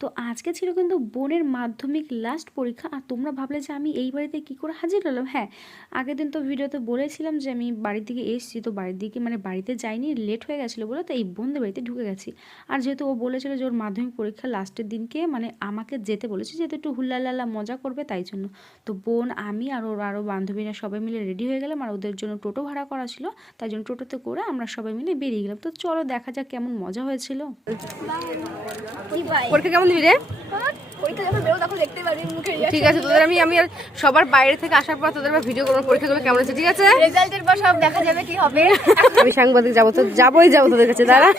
তো আজকে ছিল কিন্তু বোনের মাধ্যমিক লাস্ট পরীক্ষা। আর তোমরা ভাবলে যে আমি এই বাড়িতে কী করে হাজির হলাম। হ্যাঁ, আগের দিন তো ভিডিওতে বলেছিলাম যে আমি বাড়ির দিকে এসেছি, তো বাড়ির দিকে মানে বাড়িতে যাইনি, লেট হয়ে গেছিলো বলে, তো এই বোনদের বাড়িতে ঢুকে গেছি। আর যেহেতু ও বলেছিল যে ওর মাধ্যমিক পরীক্ষা লাস্টের দিনকে মানে আমাকে যেতে বলেছে, যেহেতু একটু হুল্লালাল্লা মজা করবে তাই জন্য। তো বোন, আমি আর ওর আরও বান্ধবীরা সবাই মিলে রেডি হয়ে গেলাম। আর ওদের জন্য টোটো ভাড়া করা ছিল, তাই জন্য টোটোতে করে আমরা সবাই মিলে বেরিয়ে গেলাম। তো চলো দেখা যাক কেমন মজা হয়েছিল। পরীক্ষা কেমন দিবি রে? ঠিক আছে, তোদের আমি আর সবার বাইরে থেকে আসার পর তোদের ভিডিও করবো পরীক্ষাগুলো কেমন হচ্ছে, ঠিক আছে? রেজাল্টের পর সব দেখা যাবে কি হবে। আমি সাংবাদিক যাবো, তো যাবোই তোদের কাছে। দাঁড়া,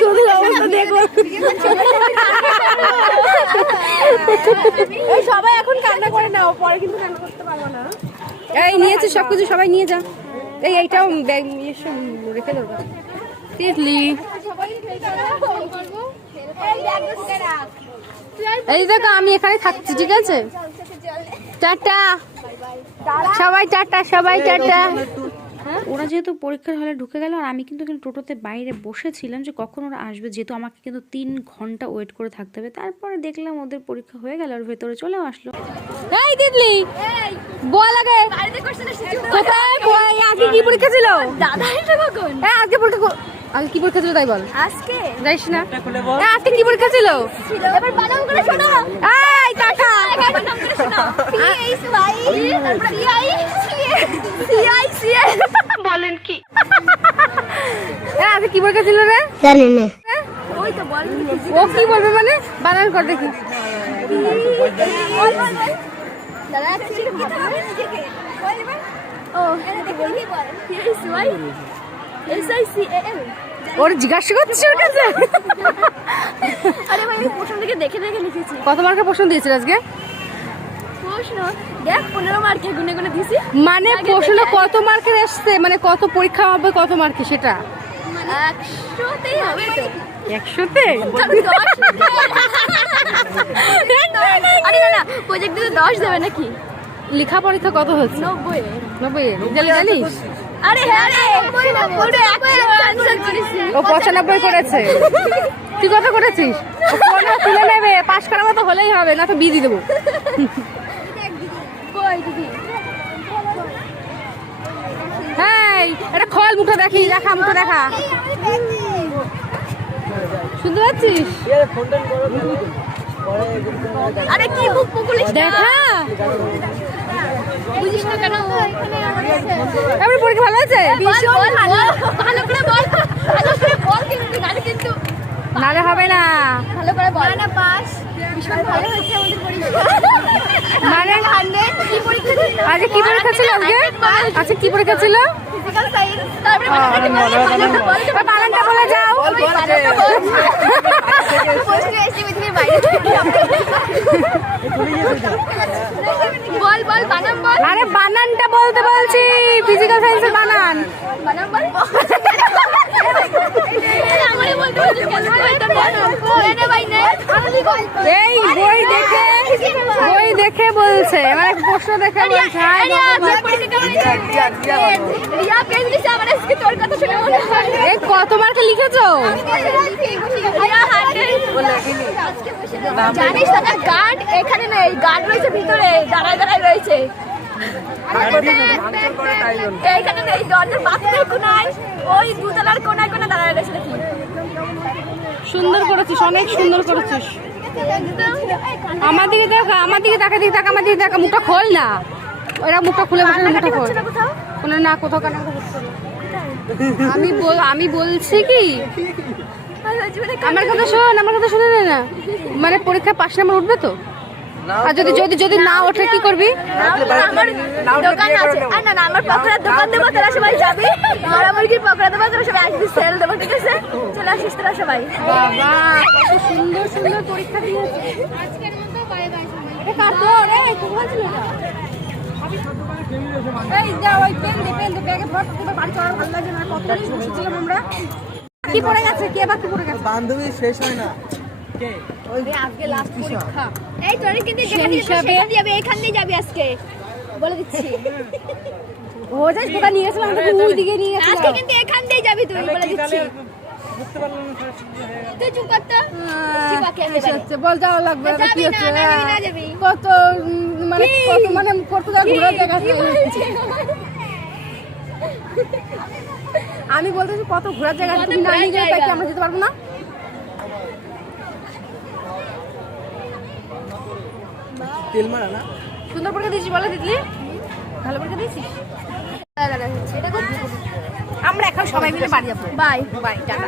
তোদের অবস্থা দেখো। সবাই এখন কান্না করে নাও, পরে কিন্তু কান্না করতে পারবো না। এই নিয়েছে সবকিছু, সবাই নিয়ে যা। এইটাও ব্যাগ নিয়ে রেখে দেবো। তিতলি, এই দেখো আমি এখানে থাকছি, ঠিক আছে? টাটা সবাই, টাটা সবাই, টাটা। ওরা যেহেতু পরীক্ষার হলে ঢুকে গেল, আর আমি কিন্তু টোটোতে বাইরে বসেছিলাম যে কখন ওরা আসবে, যেহেতু আমাকে কিন্তু 3 ঘন্টা ওয়েট করে থাকতে হবে। তারপরে দেখলাম ওদের পরীক্ষা হয়ে গেল আর ভেতরে চলেও আসলো। এই তিতলি, বল আগে কোথায় আজকে কি পরীক্ষা ছিল? আজকে পরীক্ষা আজকে কি পরীক্ষা ছিল তাই বল। আজকে যাইস না, আজকে কি পরীক্ষা ছিল? এবার বানাম করে শোনো। এই টাটা, বানাম করে শোনো। সিআই বলেন কি? আজকে কি পরীক্ষা ছিল রে? জানি না। ওই তো বল, ও কি বলবে মানে? বানান কর দেখি। দাদা কি হবে নিজেকে বল এবার। ও এটা দেখো কি বল। SICAL। ওর জিজ্ঞাসা করছিস ওর কাছে? আরে ভাই আমি প্রশ্ন থেকে দেখে লিখেছি। কত মার্কের প্রশ্ন দিয়েছিল আজকে? প্রশ্ন দেখ 15 মার্কের গুনে গুনে দিছি। মানে প্রশ্ন কত মার্কের আসছে, মানে কত পরীক্ষা হবে কত মার্কে সেটা? 100তেই হবে তো। 100তে? আরে না প্রজেক্ট দিতে 10 দেবে নাকি? লেখা পরীক্ষা কত হচ্ছে? 90 জানিস? আরে হ্যাঁ রে, পুরো 100 আনসার করেছি। ও 95 করেছে। তুই কত করেছিস? ও কোন তুলে নেবে, পাস করার মতো হলেই হবে, না তো বি দিয়ে দেবো। কই দিদি? হ্যাঁ, এটা খোল, মুখটা দেখি, দেখা মুখটা দেখা। শুনতে পাচ্ছিস? আরে কি বুক পুকুলিস দেখা। বুঝিস না কেন? এবার পরীক্ষা ভালো আছে? ভালো করে বল, ভালো করে বল কিন্তু নালে কিন্তু নালে হবে না। ভালো করে বল। না পাস, ভীষণ ভালো হয়েছে আমাদের পরীক্ষা। মানে 100 কি পরীক্ষা ছিল? আজকে কি পরীক্ষা ছিল আজকে? আজকে কি পরীক্ষা ছিল? Physical science. তারপরে বানানটা বলে যাও। পোস্টে এসে পৃথিবীর বাইরে বল বল বানাম বল। আরে বানানটা বলতে বলছি, ফিজিক্যাল সায়েন্সের বানান। বানাম বল। আমারে বলতে বলতে এটা বানাম। নে ভাই নে। এই বই দেখে বলছে, মানে প্রশ্ন দেখে বলছে। রিয়া পেন দিছে আমার আজকে তোর কথা শুনে মনে হয়। এই কত মার্কে লিখেছো? জানিস দাদা গার্ড এখানে নেই, গার্ড রয়েছে ভিতরে, দাঁড়ায় দাঁড়ায় রয়েছে। এইখানে নেই, দরজার পাশের কোনায়, ওই দুতলার কোনায় কোনায় দাঁড়ায় রয়েছে দেখি। সুন্দর করেছিস, অনেক সুন্দর করেছিস। আমার দিকে দেখা, আমার দিকে দেখা, দিকে দেখা, আমার দিকে দেখা। মুখটা খোল না, ওরা মুখটা খুলে বসে, মুখটা খোল। কোনো না কোথাও কানা হচ্ছে না। আমি বলছি কি, আমার কথা শোন, আমার কথা শুনে না। মানে পরীক্ষায় 5 নাম্বার উঠবে তো? আর যদি না ওঠে কি করবি? আমার দোকান আছে। না না আমার পকড়ার দোকান দেবো, তোরা সবাই যাবি। মারা মুরগির পকড়া দেবো, তোরা সবাই আসবি, সেল দেবো, ঠিক আছে? চলে আসিস তোরা সবাই। বাবা কত সুন্দর সুন্দর পরীক্ষা দিয়েছে। আজকের মতো বাই বাই। এটা কার তোর? এই কোথায় ছিল এটা? এই দাও, ওই পেন দে ব্যাগে ভর, তোর বাড়ি চড়ার ভালো লাগে না। কত জিনিস বসেছিলাম আমরা। কি পড়ে গেছে? কে বা কি পড়ে গেছে? বান্ধবী শেষ হয় না। কে? ওই আজকে লাস্ট পরীক্ষা। এই তোরে কিন্তু যেখানে সেখানে যাবে, এখানেই যাবি আজকে বলে দিচ্ছি। ও যাই কোথা নিয়ে গেছিলাম, আমি তো ওই দিকে নিয়ে গেছিলাম। আজকে কিন্তু এখান দিয়েই যাবি তুই, বলে দিচ্ছি। বুঝতে পারলাম না স্যার। তুই চুপ কর তো বাকি এসে হচ্ছে, বল যাওয়া লাগবে না, কি হচ্ছে না যাবি কত মানে কত জায়গা ঘোরার জায়গা আছে। আমি বলতেছি কত ঘোরার জায়গা আছে, তুমি না নিয়ে গেলে তাই কি আমরা যেতে পারবো না? তেল মারা না সুন্দর পরীক্ষা দিয়েছি বলো দিদি, ভালো পরীক্ষা দিয়েছি। এটা করছিস আমরা এখন সবাই মিলে বাড়ি যাবো। Bye bye, tata.